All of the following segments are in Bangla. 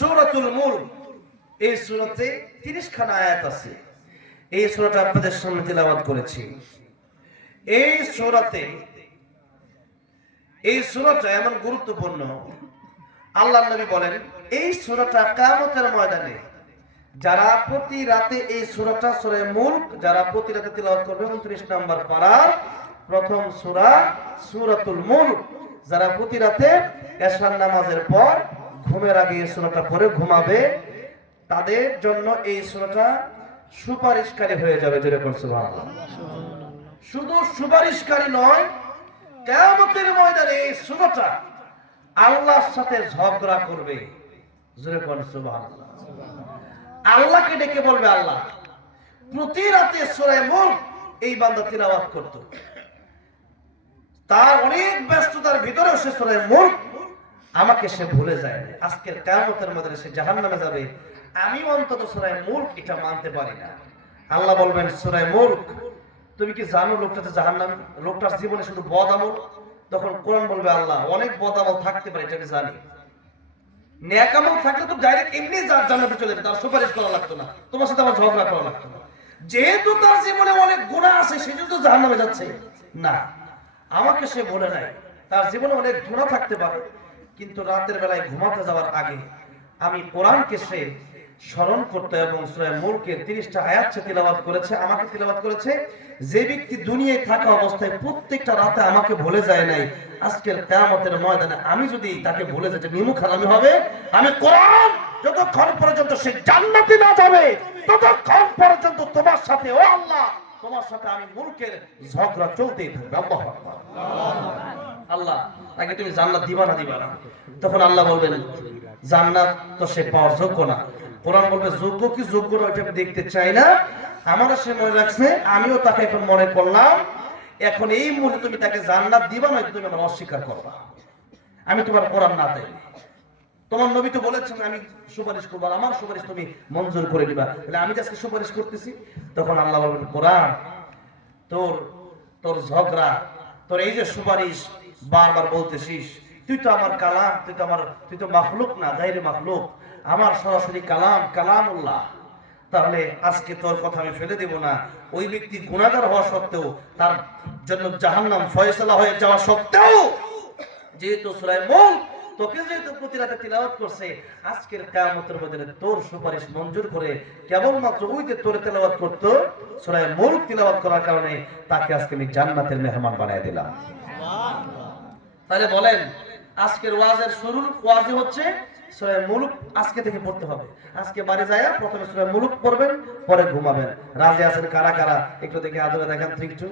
সূরাতুল মুলক, এই সূরাতে 30 খানা আয়াত আছে। এই সূরাটা আপনাদের সামনে তেলাওয়াত করেছি। এই সূরাটা এমন গুরুত্বপূর্ণ, আল্লাহর নবী বলেন এই সূরাটা কিয়ামতের ময়দানে যারা প্রতি রাতে এই সূরাটা সূরা মুলক যারা প্রতি রাতে তেলাওয়াত করবে, 29 নম্বর পারার প্রথম সূরা সূরাতুল মুলক, যারা প্রতি রাতে এশার নামাজের পর ঘুমের আগে এই সূরাটা পড়ে ঘুমাবে, তাদের জন্য এই সূরাটা সুপারিশকারী হয়ে যাবে। যেরকম সুবহানাল্লাহ। শুধু সুপারিশকারী নয়, কিয়ামতের ময়দানে এই সূরাটা আল্লাহর সাথে ঝগড়া করবে। যেরকম সুবহানাল্লাহ। আল্লাহকে ডেকে বলবে, আল্লাহ প্রতি রাতে সূরা মুলক এই বান্দা তিলাওয়াত করত, তার অনেক ব্যস্ততার ভিতরেও সে সূরা মুলক আমাকে সে ভুলে যায় না। আজকের কিয়ামতের মধ্যে সে জাহান্নামে যাবে, আমি অন্তত সূরা মুলক এটা মানতে পারি না। আল্লাহ বলবেন, সূরা মুলক তুমি কি জানো লোকটাতে জাহান্নাম, লোকটার জীবনে শুধু বদ আমল? তখন কোরআন বলবে, আল্লাহ অনেক বদ আমল থাকতে পারে, এটা আমি জানি, নেক আমল থাকলে তো ডাইরেক্ট এমনি জান্নাতে চলে যেত, তার সুপারিশ করা লাগতো না, তোমার সাথে আমার ঝগড়া করা লাগতো না। যেহেতু তার জীবনে অনেক গুনাহ আছে সেজন্য তো জাহান্নামে যাচ্ছে না, আমাকে সে বলে নাই। তার জীবনে অনেক গুনাহ থাকতে পারে, কিন্তু রাতের বেলায় ঘুমাতে যাওয়ার আগে আমি কোরআনকে সে স্মরণ করতে এবং সূরা মুলকের 30টা আয়াত সে তিলাওয়াত করেছে, আমাকে তিলাওয়াত করেছে। যে ব্যক্তি দুনিয়ায় থাকা অবস্থায় প্রত্যেকটা রাতে আমাকে ভুলে যায় নাই, আজকের কিয়ামতের ময়দানে আমি যদি তাকে ভুলে যেতে নিমুখ হারামি হবে। আমি কোরআন যতক্ষণ পর্যন্ত সে জান্নাতে না যাবে ততক্ষণ পর্যন্ত তোমার সাথে, ও আল্লাহ তোমার সাথে আমি মুলকের ঝগড়া চলতেই থাকবে। আল্লাহু আকবার। আল্লাহ তাকে তুমি জান্নাত দিবা না দিবা না? তখন আল্লাহ বলবেন, জান্নাত তো সে পাওয়ার যোগ্য না। কোরআন বলবে, যোগ্য কি যোগ্য না ওইটা আমি দেখতে চাই না, আমারও সে মনে রাখছে, আমিও তাকে এখন মনে করলাম, এখন এই মুহূর্তে তুমি তাকে জান্নাত দিবা না, তুমি আমার অস্বীকার করবা, আমি তোমার কোরআন না দেই। তোমার নবী তো বলেছেন আমি সুপারিশ করবো, আমার সুপারিশ তুমি মঞ্জুর করে দিবা, তাহলে আমি আজকে সুপারিশ করতেছি। তখন আল্লাহ বলবেন, কোরআন তোর ঝগড়া, তোর এই যে সুপারিশ বারবার বলতেছিস, তুই তো আমার কালাম, তুই তো মাখলুক না, গায়রে মাখলুক, আমার সরাসরি কালামুল্লাহ। তাহলে আজকে তোর কথা আমি ফেলে দেব না। ওই ব্যক্তি গুনাহগার হওয়া সত্ত্বেও, তার জন্য জাহান্নাম ফয়সালা হয়ে যাওয়া সত্ত্বেও, যেহেতু সূরা মুলক তোকে যেহেতু প্রতি রাতে তিলাওয়াত করছে, আজকের কিয়ামতের ময়দানে তোর সুপারিশ মঞ্জুর করে কেবলমাত্র ওই যে তোর তেলাওয়াত করত সূরা মুলক তিলাওয়াত করার কারণে তাকে আজকে আমি জান্নাতের মেহমান বানায় দিলাম। তাহলে বলেন, আজকের ওয়াজের শুরুর ওয়াজই হচ্ছে সূরা মুলক আজকে থেকে পড়তে হবে। আজকে বাড়ি যায় প্রথমে সূরা মুলক পড়বেন, পরে ঘুমাবেন। রাজি আছেন কারা কারা? একটু দেখে হাতে দেখান তো একটু।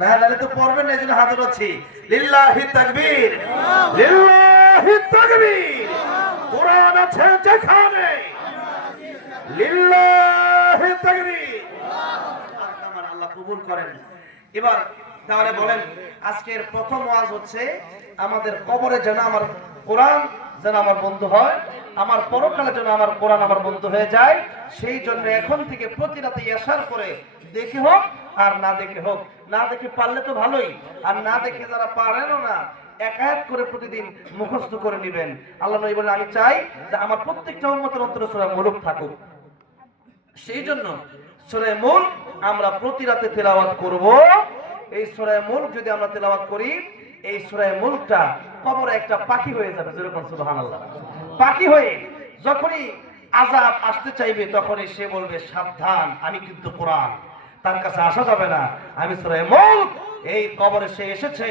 না তাহলে তো পড়বেন না, এই জন্য হাতে রাখছি। লিল্লাহি তাকবীর, লিল্লাহি তাকবীর। কোরআন আছে যেখানে, লিল্লাহি তাকবীর। আমার আল্লাহ কবুল করেন। এবার তাহলে বলেন, আজকের প্রথম ওয়াজ হচ্ছে আমাদের কবরে যেন আমার কোরআন যেন আমার বন্ধু হয়, আমার পরকালে যেন আমার কোরআন আমার বন্ধু হয়ে যায়। সেই জন্য এখন থেকে প্রতি রাতে ইশার করে দেখে হোক আর না দেখে হোক, না দেখে পারলে তো ভালোই, আর না দেখে যারা পারেনও না, এক আয়াত করে প্রতিদিন মুখস্থ করে নেবেন। আল্লাহ নবী বলেন, আমি চাই যে আমার প্রত্যেকটা উম্মতের অন্তরে সূরা মুলক থাকুক। সেই জন্য সূরা মুলক আমরা প্রতি রাতে তেলাওয়াত করব। এই সূরা মুলক যদি আমরা তেলাওয়াত করি, এই সূরা মুলকটা কবরে একটা পাখি হয়ে যাবে। যেরকম সুবহানাল্লাহ। পাখি হয়ে যখনই আযাব আসতে চাইবে তখনই সে বলবে, সাবধান, আমি কিন্তু কোরআন, তার কাছে আসা যাবে না। আমি সূরা মুলক, এই কবরে সে এসেছে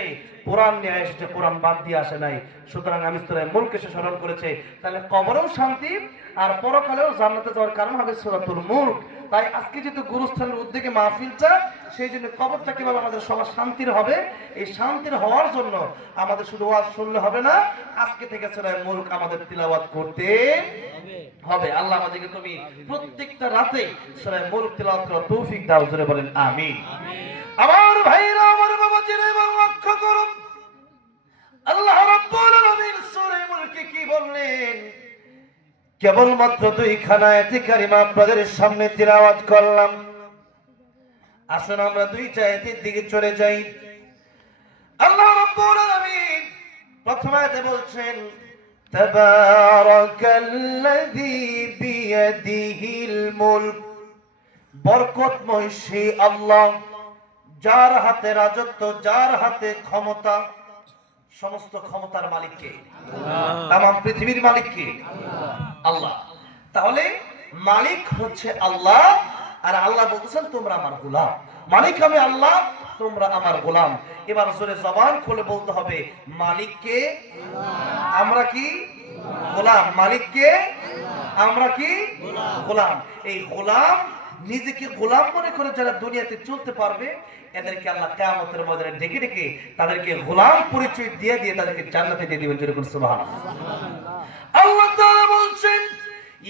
কোরআন নিয়ে এসেছে, কোরআন বাদ দিয়ে আসে নাই। সুতরাং আমি সূরা মুলককে সে স্মরণ করেছে, তাহলে কবরেও শান্তি আর পরকালেও জান্নাতে যাওয়ার কারণ হবে সূরাতুল মুলক। তাই আজকে যেহেতু গুরুস্থানের উদ্যোগে মাহফিলটা, সেই জন্য কবরটা কিভাবে আমাদের সবার শান্তির হবে, এই শান্তির হওয়ার জন্য আমাদের শুধু ওয়াজ শুনলে হবে না, আজকে থেকে সূরা মুলক আমাদের তিলাওয়াত করতে হবে। আল্লাহ আমাদেরকে তুমি প্রত্যেকটা রাতে সূরা মুলক তিলাওয়াত করার তৌফিক দাও। জোরে বলেন আমিন। আমার ভাইরা, আমার বাবাজিরা, এবার লক্ষ্য করুন আল্লাহ রাব্বুল আলামিন সূরা মুলকে কি বললেন। কেবলমাত্র 2 খানা আয়াতে কারিমা আপনাদের সামনে তিলাওয়াত করলাম। আসুন আমরা 2টা আয়াতের দিকে চলে যাই। আল্লাহ রাব্বুল আলামিন প্রথম আয়াতে বলছেন, তাবারাকাল্লাযী বিয়াদিহিল মুলক, বরকতময় সেই আল্লাহ যার হাতে রাজত্ব, যার হাতে ক্ষমতা। সমস্ত ক্ষমতার মালিক কে? আল্লাহ। তামাম পৃথিবীর মালিক কে? আল্লাহ। তাহলে মালিক হচ্ছে আল্লাহ, আর আল্লাহ বলতেছেন তোমরা আমার গোলাম। মালিক আমি আল্লাহ, তোমরা আমার গোলাম। এবার জোরে জবান খুলে বলতে হবে মালিক কে? আমরা কি গোলাম? মালিক কে? আমরা কি গোলাম? এই গোলাম, নিজেকে গোলাম মনে করে যারা দুনিয়াতে চলতে পারবে, এদেরকে আল্লাহ কিয়ামতের ময়দানে ডেকে ডেকে তাদেরকে গোলাম পরিচয় দিয়ে দিয়ে তাদেরকে জান্নাতে দিয়ে দিবেন। জোরে বলুন সুবহানাল্লাহ। আল্লাহ তাআলা বলছেন,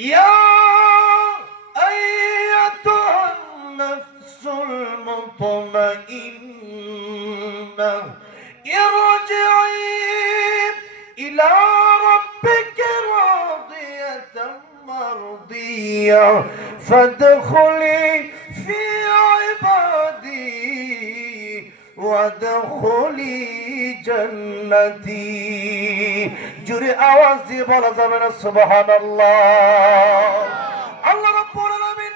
ইয়া আইয়াতুহান নাফসুল মুতমাইন্নাহ ইরজিই ইলা রাব্বিকা রাদিয়াতাম মারদিয়াহ ফাদখুলি ফি ইবাদি ওয়াদখুলি জান্নাতি। জোরে আওয়াজ দিয়ে বলা যাবে না সুবহানাল্লাহ? আল্লাহ রাব্বুল আলামিন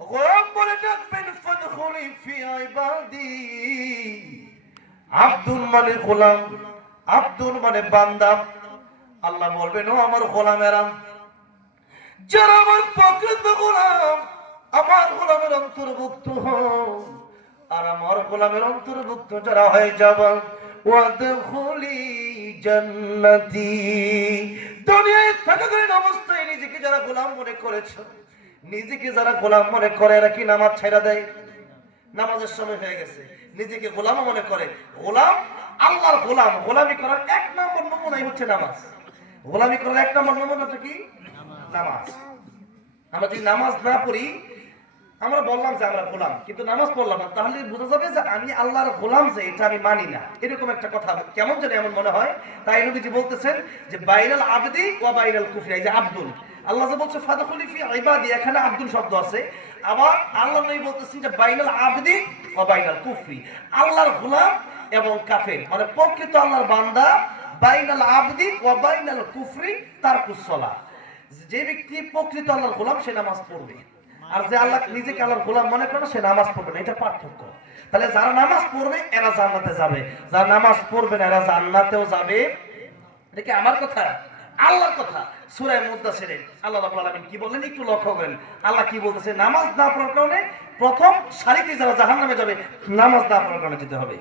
গোলাম বলে ডাকবেন, ফাদখুলি ফি ইবাদি। আব্দুল মানে গোলাম, আব্দুল মানে বান্দা। আল্লাহ বলবেন, ও আমার গোলামেরা, যারা আমার প্রকৃত গোলাম, আমার গোলামের অন্তর্ভুক্ত হও। আর আমার গোলামের অন্তর্ভুক্ত যারা হয়ে যাবে, ওয়াদখুলি জান্নাতি। দুনিয়ায় থাকাকালীন অবস্থায় নিজেকে যারা গোলাম মনে করেছে, নিজেকে যারা গোলাম মনে করে, এরা কি নামাজ ছেড়ে দেয়? নামাজের সময় হয়ে গেছে, নিজেকে গোলাম মনে করে। গোলাম, আল্লাহর গোলাম, গোলামি করার এক নম্বর নমুনাই হচ্ছে নামাজ। গোলামি করার এক নম্বর নমুনাটা কি? নামাজ। আমরা যদি নামাজ না পড়ি, আমরা বললাম যে আমরা গোলাম, কিন্তু নামাজ পড়লাম না, তাহলে বোঝা যাবে যে আমি আল্লাহর গোলাম, যে এটা আমি মানি না। এরকম একটা কথা কেমন যেন এমন মনে হয়। তাই নবীজি বলতেছেন যে বাইনাল আবদি ওয়া বাইনাল কুফরি। এই যে আব্দুল, আল্লাহ যে বলছে ফাদখুলি ফি ইবাদি, এখানে আব্দুল শব্দ আছে। আবার আল্লাহ নবী বলতেছেন যে বাইনাল আবদি ওয়া বাইনাল কুফরি, আল্লাহর গোলাম এবং কাফের, মানে প্রকৃত আল্লাহর বান্দা। বাইনাল আবদি ওয়া বাইনাল কুফরি তারকুস সালাহ। যে ব্যক্তি প্রকৃত আল্লাহর গোলাম, সে নামাজ পড়বে। আর যে আল্লাহ নিজেকে আল্লাহর গোলাম মনে করে, সে নামাজ পড়বে না। এটা পার্থক্য। তাহলে যারা নামাজ পড়বে এরা জান্নাতে যাবে, যারা নামাজ পড়বে না এরা জান্নাতেও যাবে। এটা কি আমার কথা? আল্লাহর কথা। সূরা মুদাসসিরে আল্লাহ রাব্বুল আলামিন কি বললেন একটু লক্ষ্য করেন। আল্লাহ কি বলতেছে? নামাজ না পড়ার কারণে প্রথম সারিতে যারা জাহান্নামে যাবে, নামাজ না পড়ার কারণে যেতে হবে।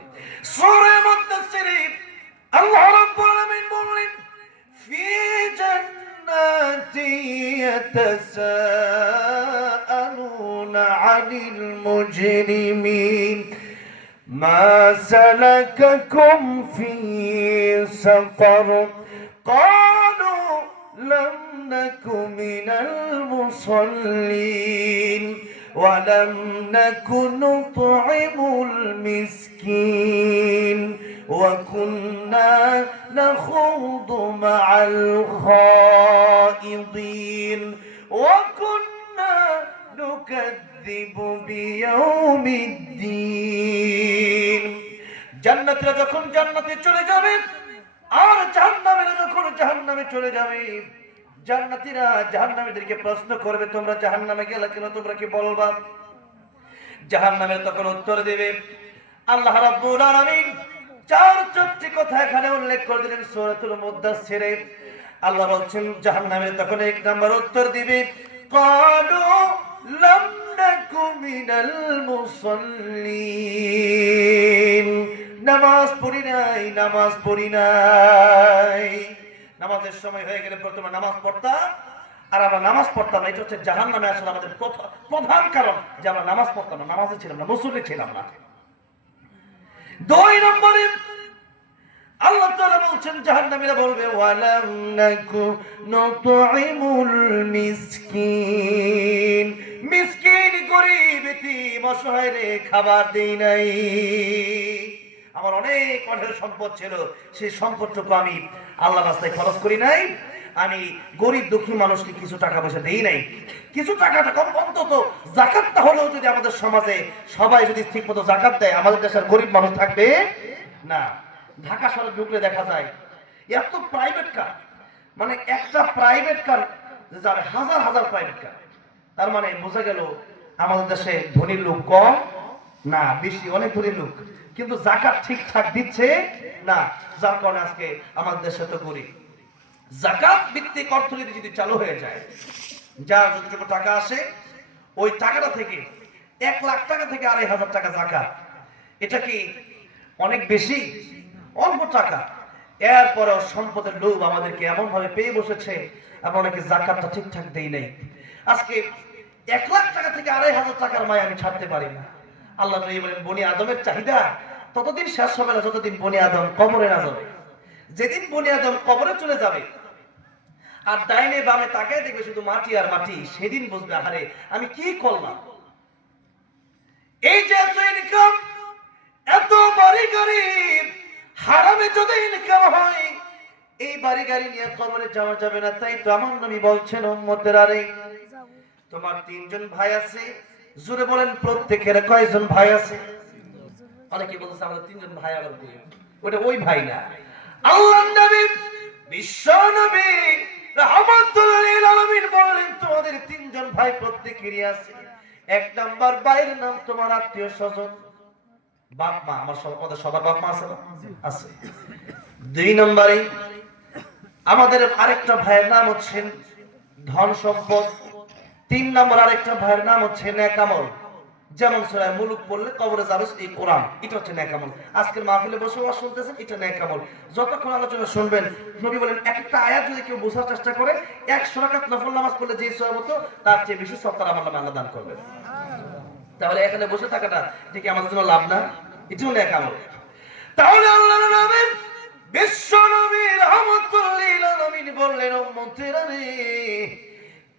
সূরা মুদাসসিরে আল্লাহ রাব্বুল আলামিন বললেন, ফি জান্নাতি ইয়াতাসাআলুনা আনিল মুজরিমিন মা সালাকাকুম ফি সাকার ক্বালু লাম নাকু মিনাল মুসাল্লিন ওয়া লাম নাকু নুত'ইমুল মিসকিন ওয়া কুন্না নাখুদু মা'আল খাইদিন ওয়া কুন্না নুকাযযিবু বিয়াউমিদ্দিন। জান্নাতীরা যখন জান্নাতে চলে যাবে, আর জাহান্নামীরা যখন জাহান্নামে চলে যাবে, জান্নাতীরা জাহান্নামীদেরকে প্রশ্ন করবে, তোমরা জাহান্নামে গেলে কেন? তোমরা কি বলবা? জাহান্নামীরা তখন উত্তর দেবে, আল্লাহ রাব্বুল আলামিন 4টি কথা এখানে উল্লেখ করে দিলেন সূরাতুল মুদাসসিরে। আল্লাহ বলছেন জাহান্নামীরা তখন এক নাম্বার উত্তর দিবে, ক্বালু লাম নাকু মিনাল মুসাল্লিন, নামাজ পড়ি নাই, নামাজ পড়ি নাই। নামাজের সময় হয়ে গেলে প্রথমে নামাজ পড়তাম, আর আমরা নামাজ পড়তাম না। এটা হচ্ছে জাহান্নামে আসলে আমাদের প্রধান কারণ, যে আমরা নামাজ পড়তাম না, নামাজে ছিলাম না, মুসল্লি ছিলাম না। 2 নম্বরে আল্লাহ তাআলা বলছেন জাহান্নামীরা বলবে, ওয়ালাম নাকু নুত'ইমুল মিসকিন, মিসকিন গরীব এতিম অসহায়রে খাবার দেই নাই। আমার অনেক অঢেল সম্পদ ছিল, সেই সম্পদটুকু আমি আল্লাহর রাস্তায় খরচ করি নাই। আমি গরিব দুঃখী মানুষকে কিছু টাকা পয়সা দেই নাই। কিছু টাকাটা কম, অন্তত যাকাতটা হলেও যদি আমাদের সমাজে সবাই যদি ঠিকমতো যাকাত দেয়, আমাদের দেশের গরিব মানুষ থাকবে না। ঢাকা শহরে ঢুকলে দেখা যায় এত প্রাইভেট কার, মানে একটা প্রাইভেট কার যাবে হাজার হাজার প্রাইভেট কার। তার মানে বোঝা গেল আমাদের দেশে ধনীর লোক কম না বেশি, অনেক ধনীর লোক, কিন্তু যাকাত ঠিকঠাক দিচ্ছে না, যার কারণে আজকে আমাদের দেশে তো গরিব। যাকাত ভিত্তিক অর্থনীতি যদি চালু হয়ে যায়, যার যতটুকু টাকা আসে ওই টাকাটা থেকে 1 লাখ টাকা থেকে 2,500 টাকা যাকাত, এটা কি অনেক বেশি? অল্প টাকা। এরপরেও সম্পদের লোভ আমাদেরকে এমন ভাবে পেয়ে বসেছে, আমরা নাকি যাকাতটা ঠিকঠাক দেই নাই। আজকে 1 লাখ টাকা থেকে 2,500 টাকার মায় আমি ছাড়তে পারি না। আল্লাহ নবী বলেন বনি আদমের চাহিদা ততদিন শেষ হবে না যতদিন বনি আদম কবরে না যাবে। যেদিন বনি আদম কবরে চলে যাবে আর ডাইনে বামে তাকায় দেখবে শুধু মাটি আর মাটি, সেদিন বুঝবে আরে আমি কি করলাম। এই যে এত ইনকাম, এত বাড়ি গাড়ি, হারামে যদি ইনকাম হয় এই বাড়ি গাড়ি নিয়ে কবরে যাওয়া যাবে না। তাই তো আমার নবী বলছেন উম্মতের আরে তোমার 3 জন ভাই আছে, জোরে বলেন প্রত্যেকের কয়জন ভাই আছে? অনেকে বলছে আমাদের 3 জন ভাই, আবার ওটা ওই ভাই না। আল্লাহর নবী বিশ্ব নবী রাহমাতুল লিল আলামিন বলেন তোমাদের 3 জন ভাই প্রত্যেকেরই আছে। 1 নাম্বার ভাইয়ের নাম তোমার আত্মীয় স্বজন, বাপ মা। আমাদের সবার বাপ মা আছে না? আছে। 2 নম্বরে আমাদের আরেকটা ভাইয়ের নাম হচ্ছে ধন সম্পদ। 3 নম্বর আরেকটা ভাইয়ের নাম হচ্ছে নেক আমল। যেমন সূরা মুলক পড়লে কবরে যাবে এই কোরআন, এটা হচ্ছে নেক আমল। আজকের মাহফিলে বসে ওয়াজ শুনতেছেন, এটা নেক আমল। যতক্ষণ আলোচনা শুনবেন, নবী বলেন একটা আয়াত যদি কেউ বোঝার চেষ্টা করে 100 রাকাত নফল নামাজ পড়লে যে সওয়াব হতো তার চেয়ে বেশি সওয়াব তার আমল নামে আল্লাহ দান করবেন। তাহলে এখানে বসে থাকাটা ঠিক আমাদের জন্য লাভ না? এটাও নেক আমল। তাহলে আল্লাহর নবী বিশ্ব নবী রাহমাতুল লিল আলামিন বললেন উম্মতেরা রে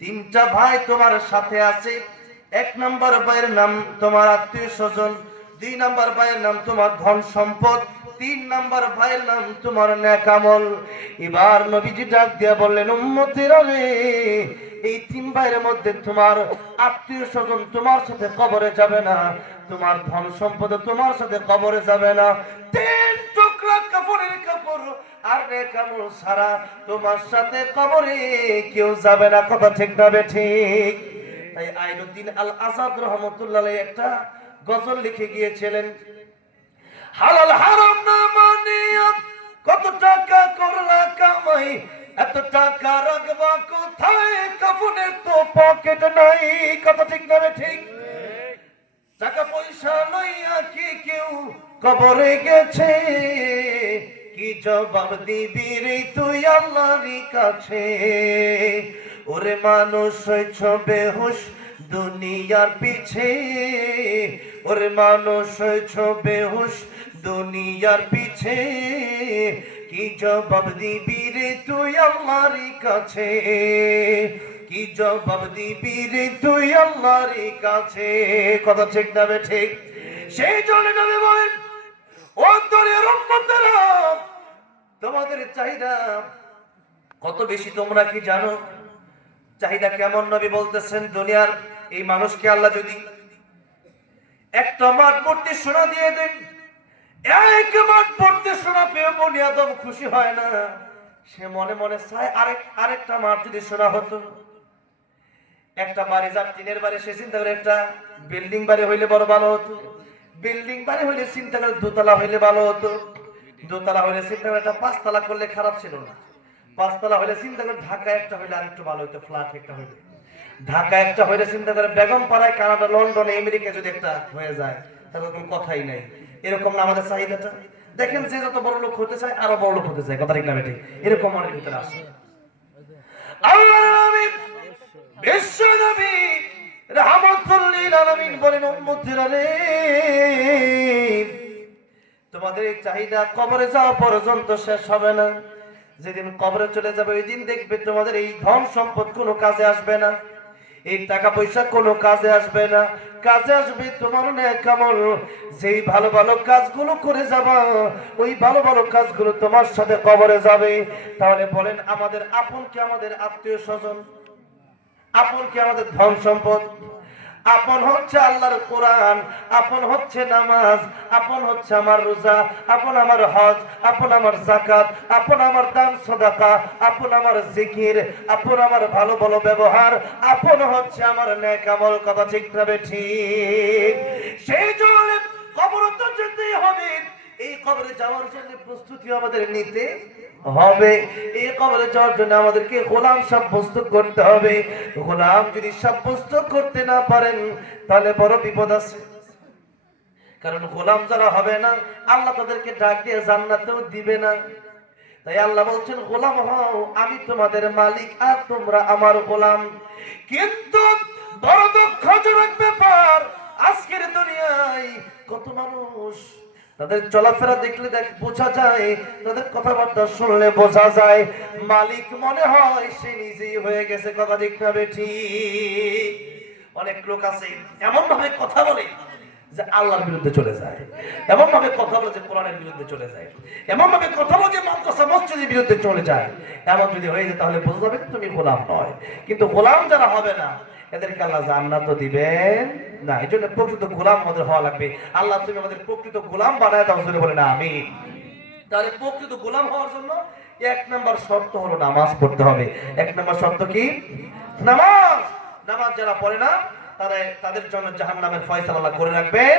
3টা ভাই তোমার সাথে আছে। 1 নাম্বার ভাইয়ের নাম তোমার আত্মীয় স্বজন, 2 নাম্বার ভাইয়ের নাম তোমার ধন সম্পদ, 3 নাম্বার ভাইয়ের নাম তোমার নেক আমল। এবার নবীজি ডাক দিয়া বললেন উম্মতেরা রে এই 3 ভাইয়ের মধ্যে তোমার আত্মীয় স্বজন তোমার সাথে কবরে যাবে না, তোমার ধন সম্পদ তোমার সাথে কবরে যাবে না। 3 টুকরা কাপড়ের কাপড় আর নেক আমল ছাড়া তোমার সাথে কবরে কেউ যাবে না। কথা ঠিক না ঠিক? তাই আইনুদ্দিন আল আজাদ রহমতুল্লাহ আলাইহি একটা গজল লিখে গিয়েছিলেন, হালাল হারাম না মানিয়া কত টাকা করলা কামাই, এত টাকা রাখবা কোথায়, কাফনের তো পকেট নাই। কথা ঠিক না ঠিক? টাকা পয়সা লইয়া কি কেউ কবরে গেছে, কি জবাব দিবি রে তুই আল্লাহর কাছে? ওরে মানুষ হইছ বেহুশ দুনিয়ার পিছে, ওরে মানুষ হইছ বেহুশ দুনিয়ার পিছে, কি জবাব দিবি রে তুই আল্লাহর কাছে, কি জবাব দিবি রে তুই আল্লাহর কাছে? কথা ঠিক না ঠিক? সেই জন্য নবী বলেন ও তোর উম্মতেরা তোমাদের চাহিদা কত বেশি তোমরা কি জানো? চাহিদা কেমন? নবী বলতেছেন দুনিয়ার এই মানুষকে আল্লাহ যদি একটা মাঠ ভর্তি সোনা দিয়ে দেন, 1 মাঠ ভর্তি সোনা পেয়ে বনি আদম খুশি হয় না, সে মনে মনে চায় আরেকটা মাঠ যদি সোনা হতো। একটা বাড়ি যার টিনের বাড়ি, সে চিন্তা করে একটা বিল্ডিং বাড়ি হইলে বড় ভালো হতো। বিল্ডিং বাড়ি হইলে চিন্তা করে 2 তলা হইলে ভালো হতো। 2 তলা হইলে চিন্তা করে একটা 5 তলা করলে খারাপ ছিল না। 5 তলা হইলে চিন্তা করে ঢাকা একটা হইলে আরেকটু ভালো হতো, ফ্ল্যাট একটা হইলে। ঢাকা একটা হইলে চিন্তা করে বেগম পাড়ায়, কানাডা, লন্ডনে, আমেরিকা যদি একটা হয়ে যায় তাহলে কোনো কথাই নাই। এরকম না আমাদের চাহিদাটা? দেখেন যে যত বড় লোক হতে চায় আরো বড় লোক হতে চায়। কথা ঠিক না ঠিক? এরকম মনের ভিতরে আসে। আল্লাহর নবী বিশ্ব নবী রাহমাতুল লিল আলামিন বলেন উম্মতেরা রে তোমাদের এই চাহিদা কবরে যাওয়া পর্যন্ত শেষ হবে না। যেদিন কবরে চলে যাবে ওই দিন দেখবে তোমাদের এই ধন সম্পদ কোনো কাজে আসবে না, এই টাকা পয়সা কোনো কাজে আসবে না। কাজে আসবে তোমার নেক আমল। যেই ভালো ভালো কাজগুলো করে যাবা ওই ভালো ভালো কাজগুলো তোমার সাথে কবরে যাবে। তাহলে বলেন আমাদের আপন কি আমাদের আত্মীয় স্বজন, আপন কি আমাদের ধন সম্পদ? আপন হচ্ছে আল্লাহর কোরআন, আপন হচ্ছে নামাজ, আপন হচ্ছে আমার রোজা, আপন আমার হজ, আপন আমার যাকাত, আপন আমার দান সাদাকা, আপন আমার জিকির, আপন আমার ভালো ভালো ব্যবহার, আপন হচ্ছে আমার নেক আমল। কথা ঠিক না ঠিক? সেই জন্য কবর তো যেতেই হবে। এই কবরে যাওয়ার জন্য প্রস্তুতি আমাদের নিতে হবে। এই কবরে যাওয়ার জন্য আমাদেরকে গোলাম সাব্যস্ত করতে হবে। গোলাম যদি সাব্যস্ত করতে না পারেন তাহলে বড় বিপদ আছে। কারণ গোলাম যারা হবে না আল্লাহ তাদেরকে ডাক দিয়ে জান্নাতেও দিবে না। তাই আল্লাহ বলছেন গোলাম হও, আমি তোমাদের মালিক আর তোমরা আমার গোলাম। কিন্তু বড় দুঃখজনক ব্যাপার, আজকের দুনিয়ায় কত মানুষ তাদের চলাফেরা দেখলে বোঝা যায়, তাদের কথাবার্তা শুনলে বোঝা যায় মালিক মনে হয় সে নিজেই হয়ে গেছে। কথা ঠিক না ঠিক? অনেক লোক আছে এমন ভাবে কথা বলে যে আল্লাহর বিরুদ্ধে চলে যায়, এমন ভাবে কথা বলে যে কোরআনের বিরুদ্ধে চলে যায়, এমন ভাবে কথা বলে যে মাদ্রাসা মসজিদের বিরুদ্ধে চলে যায়। এমন যদি হয়ে যায় তাহলে বোঝা যাবে তুমি গোলাম নয়। কিন্তু গোলাম যারা হবে না এদেরকে আল্লাহ জান্নাত দিবেন না। এই জন্য প্রকৃত গোলাম আমাদের হওয়া লাগবে। আল্লাহ তুমি আমাদের প্রকৃত গোলাম বানায় দাও, জোরে বলে না আমিন। তাহলে প্রকৃত গোলাম হওয়ার জন্য এক নাম্বার শর্ত হলো নামাজ পড়তে হবে। এক নাম্বার শর্ত কি? নামাজ। নামাজ যারা পড়ে না তাদের জন্য জাহান্নামের ফয়সালা আল্লাহ করে রাখবেন।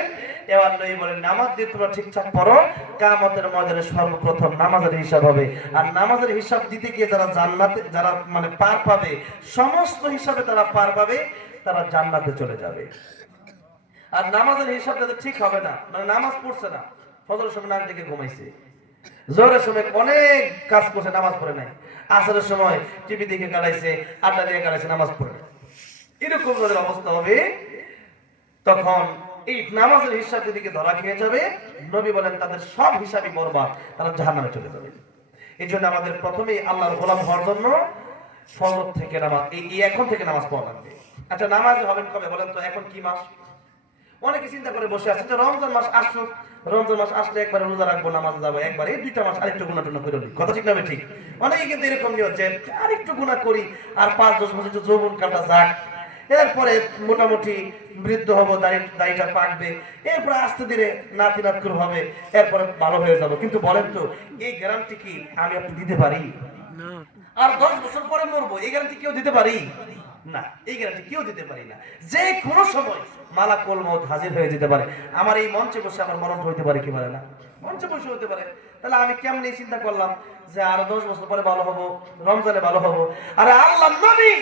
এবার নবী বলেন নামাজ দিয়ে তোমরা ঠিকঠাক পড়ো, কিয়ামতের ময়দানে সর্বপ্রথম নামাজের হিসাব হবে। আর নামাজের হিসাব দিতে গিয়ে যারা জান্নাতে যারা মানে পার পাবে, সমস্ত হিসাবে তারা পার পাবে, তারা জান্নাতে চলে যাবে। আর নামাজের হিসাব যাদের ঠিক হবে না, মানে নামাজ পড়ছে না, ফজরের সময় নাক ডেকে ঘুমাইছে, জোহরের সময় অনেক কাজ করছে নামাজ পড়ে নাই, আসরের সময় টিভি দেখে কাটাইছে, আড্ডা দিয়ে কাটাইছে, নামাজ পড়ে নাই, এরকম যাদের অবস্থা হবে তখন এই নামাজের হিসাব দিকে ধরা খেয়ে যাবে। নবী বলেন তাদের সব হিসাবই বরবাদ, তারা জাহান্নামে চলে যাবে। এই জন্য আমাদের প্রথমেই আল্লাহর গোলাম হওয়ার জন্য ফজর থেকে নামাজ, এই এখন থেকে নামাজ পড়া লাগবে। আচ্ছা নামাজ হবেন কবে বলেন তো? এখন কি মাস? অনেকে চিন্তা করে বসে আছে যে রমজান মাস আসুক, রমজান মাস আসলে একবারে রোজা রাখবো, নামাজ যাবো, একবারে এই 2টা মাস আরেকটু গুণা টুনা করে নিই। কথা ঠিক না ঠিক? অনেকে কিন্তু এরকম নিয়ে হচ্ছে আরেকটু গুণা করি, আর 5-10 বছর যৌবন কালটা যাক, এরপরে মোটামুটি বৃদ্ধ হব, দাড়িটা পাকবে, এরপরে আস্তে ধীরে নাতি নাতকুর হবে, এরপরে ভালো হয়ে যাবো। কিন্তু বলেন তো এই গ্যারান্টি কি আমি আপনি দিতে পারি? আর 10 বছর পরে মরবো, এই গ্যারান্টি কেউ দিতে পারি না। এই গ্যারান্টি কেউ দিতে পারি না। যে কোনো সময় মালাকুল মউত হাজির হয়ে যেতে পারে। আমার এই মঞ্চে বসে আমার মরণ হইতে পারে কি পারে না? মঞ্চে বসে হতে পারে। তাহলে আমি কেমনি চিন্তা করলাম যে আর 10 বছর পরে ভালো হব, রমজানে ভালো হব। আরে আল্লাহ নবী,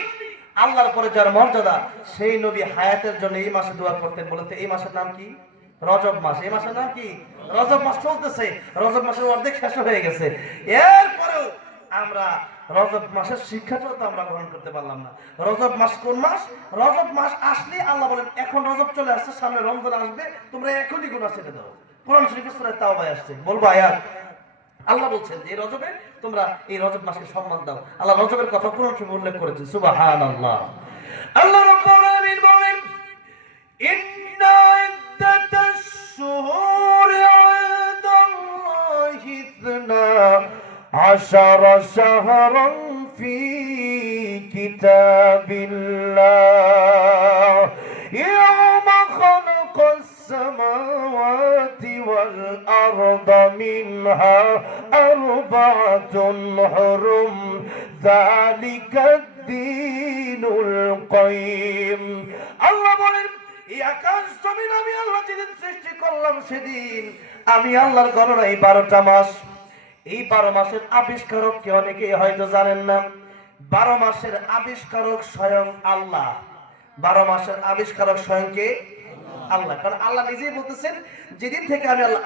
আল্লাহর পরে যার মর্যাদা, সেই নবী হায়াতের জন্য এই মাসে দোয়া করতেন। বলতে এই মাসের নাম কি? রজব মাস। এই মাসের নাম কি? রজব মাস চলতেছে, রজব মাসের অর্ধেক শেষ হয়ে গেছে। এরপরেও আমরা রজব মাসের শিক্ষাটাও তো আমরা গ্রহণ করতে পারলাম না। রজব মাস কোন মাস? রজব মাস আসলে আল্লাহ বলেন এখন রজব চলে আসছে, সামনে রমজান আসবে, তোমরা এখনই গুনাহ ছেড়ে দাও। কোরআন শরীফে সূরা তাওবায় আসছে, বলবো আয়াত। আল্লাহ বলছেন যে রজবে তোমরা এই রজব মাসকে সম্মান দাও। আল্লাহ রজবের কথা কোরআন শরীফে উল্লেখ করেছেন। সুবহানাল্লাহ। আল্লাহ রাব্বুল আলামিন বলেন ইন্না ইদ্দাতাশ শুহুরি ইনদাল্লাহি 12 শাহরান ফি কিতাবিল্লাহ ইয়াওমা খালাকাস সামাওয়াতি ওয়াল আরদা মিনহা আরবা'তুন হুরুম যালিকাদ দীনুল কাইয়্যিম। আল্লাহ বলেন এই আকাশ জমিন আমি আল্লাহ যেদিন সৃষ্টি করলাম সেদিন আমি আল্লাহর গণনায় 12টা মাস। এই 12 মাসের আবিষ্কারক কে অনেকে হয়তো জানেন না। 12 মাসের আবিষ্কারক স্বয়ং আল্লাহ। 12 মাসের আবিষ্কারক স্বয়ং কে? আল্লাহ। কারণ আল্লাহ নিজেই বলতেছেন যেদিন থেকে আমি আল্লাহ